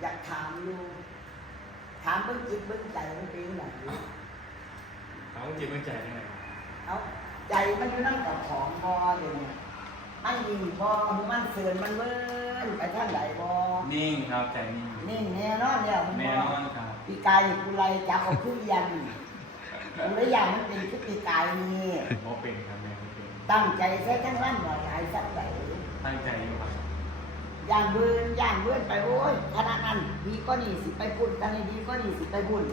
อยากถามอยู่ถามเบิ้งจิตเบิ้งใจมันเป็นอย่างไรถามว่าจิตมันใจยังไงเอาใจมันอยู่นั่งกับของบอเดี๋ยวนี้มันยิงบอมันเสือนมันเบิ้นไปทางไหนบอนิ่งครับใจนิ่งนี่แน่นอนเนี่ยมันแน่บนออนครับปีกายนี่กูไล่จับเอาขึ้นยันกูเลยอยากมันเป็นชุดปีกายนี่โมเป็นครับแม่โมเป็นตั้งใจใช้ทั้งนั้นหน่อยหายสักไหนตั้งใจอยู่ครับ ย่างเบืนย่างเบืนไปโอ้ยขนาดนั้นดีก็นี่สิไปพุ่นกันนี่ดีก็นี่สิไปพุ่น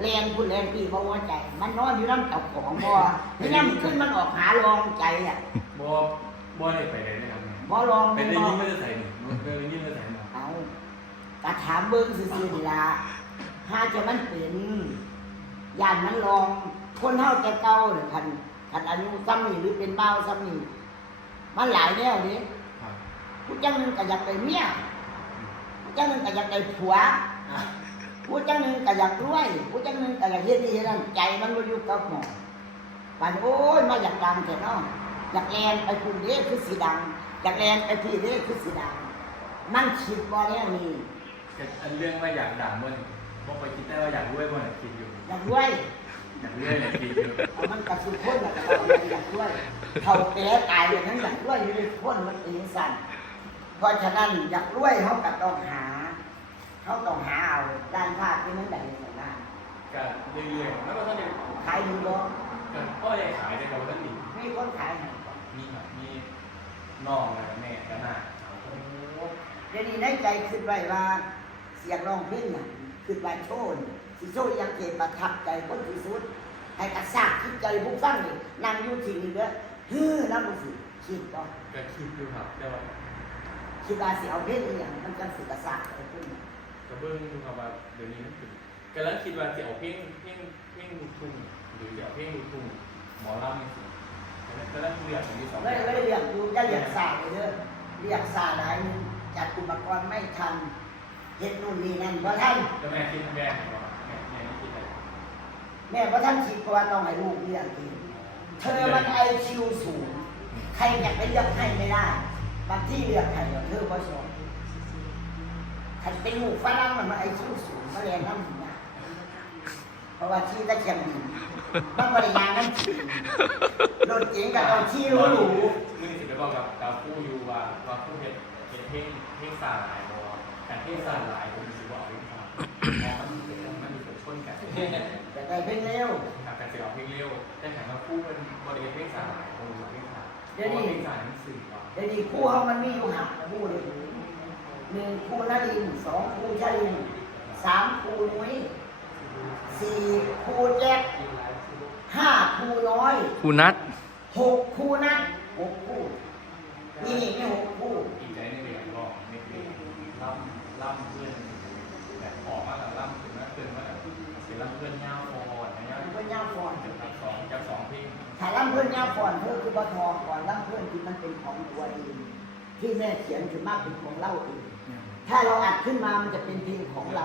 แรงพุ่นแรงปีบ่ว่าใจ มันนอนอยู่น้ำกับของบ่ไม่งั้นขึ้นมันออกหาลองใจอะบ่บ่ได้ไปเลยนะครับแม่บ่ลองไปไม่ได้ลอยิงนไม่ได้ใส่หนึ่งมันเคยได้ยินไม่ได้ใส่หนึ่งเอากระถามเบิ้งซื่อๆนี่ล่ะถ้าจะมันเป็นย่านมันลอง คนเฮาแต่เก่าเนี่ยคันคันอายุซ้ำนี่หรือเป็นเบาวซ้ำนี่มันหลายแนวนี่ครับ ผู้จังหนึงก็อยากได้เมียผู้จังหนึงก็อยากได้ผัวผู้จังหนึงก็อยากรวยผู้จังหนึงก็อยากเฮ็ดนี่เฮ็ดนั่นใจมันบ่อยู่กับหมอปันโอ้ยมาอยากดังแต่เนาะอยากแลนไปคุณเด้คือสีดังอยากแลนไปพี่เด้คือสีดังมันคิดบ่แล้วนี่แต่อันเรื่องว่าอยากด่ามันบ่ไปคิดได้ว่าอยากรวยบ่น่ะคิดอยู่อยากรวยอยากรวยเนี่ยคิดอยู่เอามันกระสุนคนน่ะเอาอยากรวยเขาแก่ตายอย่างนั้นอยากรวยอยู่ในคนมันเองสั่น เพราะฉะนั้นอยากรวยเขาก็ต้องหาเขาต้องหาเอาด้านภาคที่มันได้อย่างนั้นก็เรื่อยๆแล้วก็ต้องยังขายดีบ่ก็พ่อยังขายได้กับว่าต้องมีมีคนขายให้บ่มีครับมีน้องและแม่และน้าเดี๋ยวนี้ในใจคิดไว้ว่า เสียงร้องเพลงน่ะคือว่าโชว์นี่สิโชว์อยังเกิดประทับใจคนที่สุด ให้กระซากคิดใจผู้ฟังนี่นั่งอยู่ที่นี่เด้อฮือน้ำมันสิคิดบ่ก็คิดอยู่ครับแต่ว่า คิดว่าสิเอาเพลงอหย่างมันจังสิกระซากอะไรขึ้นมาก็เบิ่งดูครับว่าเดี๋ยวนี้มันเป็นกำลังคิดว่าจะเอาเพลงเพลงเพลงลูกทุ่งหรือจะเอาเพลงลูกทุ่งหมอลำนี่สิกำลังเลือกอย่างที่สองเลยเลยเรียกดูอย่าเรียกซาเลยเด้อเรียกซาหลายหนึงจัดอุปกรณ์ไม่ทันเฮ็ดนู่นนี่นั่นบ่ทันแล้วแม่คิดแม่เหรอแม่แม่ไม่คิดอะไรแม่บ่ทันคิดเพราะว่าต้องให้ลูกเรียนเองเธอมันไอคิวสูง ใครอยากไปเลือกให้ไม่ได้ บางที่เลือกให้เธอบ่สอนใครเป็นลูกฝรั่งมันมาไอคิวสูงมาเรียนน้ำหนักเพราะว่าที่ตะเคียนดินมันบริยางนั่นจริงโดนจริงกับเอาที่รู้หรูนี่สิไปบอกกับกับผู้อยู่ว่าว่าผู้เห็นเห็นเพลงเพลงสาหลายบ่แต่เพลงสาหลายผมสิว่าเอาเพลงสาเพราะมันเป็นมันมีส่วนชนกันแต่ได้เพลงเร็วหากการเสียเอาเพลงเร็วแต่ถามว่าผู้เป็นบริเวณเพลงสาหลายผมเพลงสา เดี๋ยวนี้เพลงสามันสื่อว่าเดี๋ยวนี้คู่เขามันมีอยู่หักคู่เลยหนึ่งคู่นาดินสองคู่ชาลินสามคู่นุ้ยสี่คู่แจ็คห้าคู่น้อย ครูนัด หกคู่นะหกคู่นี่นี่ไม่หกคู่ นย่าฟอนเพื่อคือบทองก่อนล่ำเพื่อนที่มันเป็นของตัวเองที่แม่เขียนขึ้นมากเป็นของเราเองถ้าเราอัดขึ้นมามันจะเป็นเพลงของเรา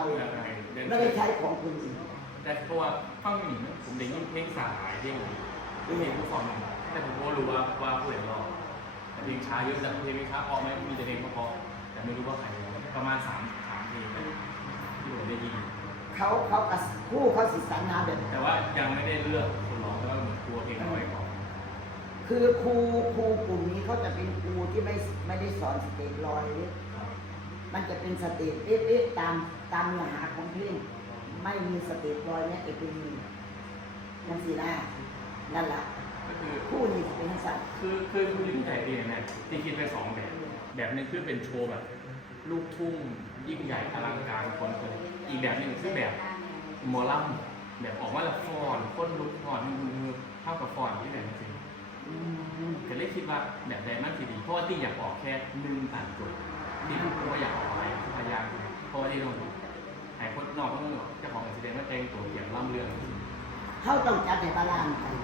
ไม่ได้ใช้ของคนอื่นแต่เพราะว่าฟังหนิผมได้ยินเพลงสาหลายเพลงคือเพลงผู้ฟังแต่ผมก็รู้ว่าว่าผู้เห็นรอแต่เพลงช้าเยอะแต่เพลงช้าพอไหมมีแต่เพลงเพราะแต่ไม่รู้ว่าใครประมาณสามสามเพลงที่ผมได้ยินเขาเขาคู่เขาสิสรรหาแบบแต่ว่ายังไม่ได้เลือกคนร้องแต่ว่าเหมือนกลัวเพลงเอาไว้ก่อน คือครูครูกลุ่มนี้เขาจะเป็นครูที่ไม่ไม่ได้สอนสเตจลอยเลยมันจะเป็นสเตจเอ๊ะๆตามตามเนื้อหาของเพลงไม่มีสเตจลอยแม้แต่เป็นมีนั่นสินะนั่นแหละคือคู่นี้เป็นสัตว์คือคือคือยิ่งใหญ่ดีนะที่คิดไปสองแบบ แบบหนึงคือเป็นโชว์แบบ ลูกทุ่งยิ่งใหญ่อลังการคนคนอีกแบบหนึงคือแบบมอลำแบบออกมาละฟอนคนลุกฟอนมือเท่ากับฟอนที่แบบจริง ก็เลยคิดว่าแบบใดมากทีดี เพราะว่าที่อยากออกแค่หนึ่งต่างจุดที่พูดว่าอยากออกอะไรพยายามเพราะว่าที่ต้องหายคนนอกต้องเจ้าของอินสิเดนต์มาแต่งตัวเขียนล่ำเรื่อง เขาต้องจัดให้บาลานซ์กัน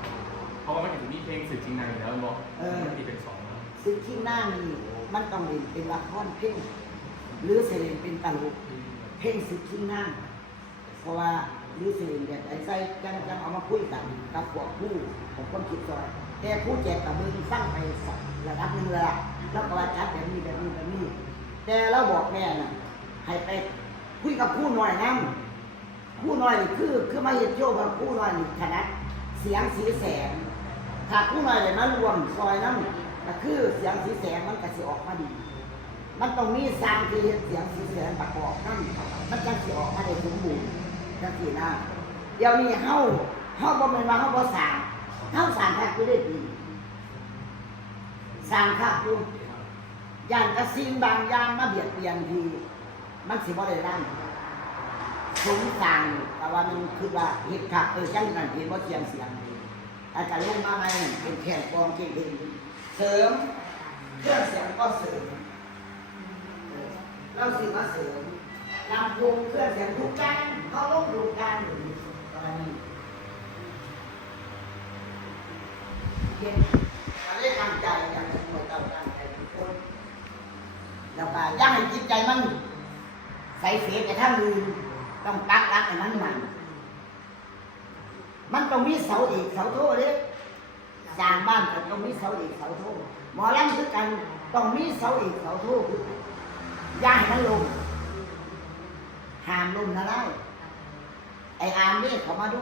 เพราะว่ามันถึงมีเพลงสื่อจริงในอยู่แล้วบอกมันที่เป็นสองแล้วซึ่งที่หน้านี่มันต้องเล่นเป็นละครเพลงหรือเสเล่นเป็นตลกเพลงสึกที่หน้าเพราะว่าหรือเสเล่นแบบไอ้ไส้จังจังเอามาคุยกันกับพวกผู้ของคนคิดซอย แต่ผู้แจกกับมือฟังไปสักระดับหนึ่งและแล้วก็ว่าจัดแบบนี้แบบนี้แบบนี้ แต่เราบอกแม่น่ะ ให้ไปคุยกับผู้หน่อยนั่งผู้หน่อยนี่คือคือมาเห็นโยกับผู้หน่อยนี่ขนาดเสียงสีแสงถ้าผู้หน่อยเลยมารวมซอยนั่นก็คือเสียงสีแสงมันก็สิออกมาดี มันต้องมีสามที่เฮ็ดเสียงสีแสงประกอบนั่นมันจังสิออกมาได้สมบูรณ์จังสินะเดี๋ยวนี้เฮาเฮาบ่แม่นว่าเฮาบ่สร้าง เฮาสร้างแค่คือได้ดีสร้างครับอยู่ย่านกระสิ่งบางอย่างมาเบียดเบียนทีมันสิบ่ได้ร่างสงสางแต่ว่ามันคือว่าเฮ็ดคักเออจังนั้นเห็นบ่เทียงเสียงอาจารย์ลงมาใหม่เป็นแขกกองเก่งเสริมเครื่องเสียงก็เสริมเราสิมาเสริมลำวงเครื่องเสียงทุกการเขาลงดูการอยู่กรณีเย็นมาได้ตั้งใจอย่างหมดเราตั้งใจทุกคนแล้วก็อยังให้จิตใจมันใส่เสียไปทางอื่นต้องปักหลักให้มันมันมันต้องมีเสาเอกเสาโทเด้สร้างบ้านก็ต้องมีเสาเอกเสาโทหมอลำคือกันต้องมีเสาเอกเสาโทคือกันย่าให้มันลงหามลงนะไล่ไอ้อามนี่เขามาดู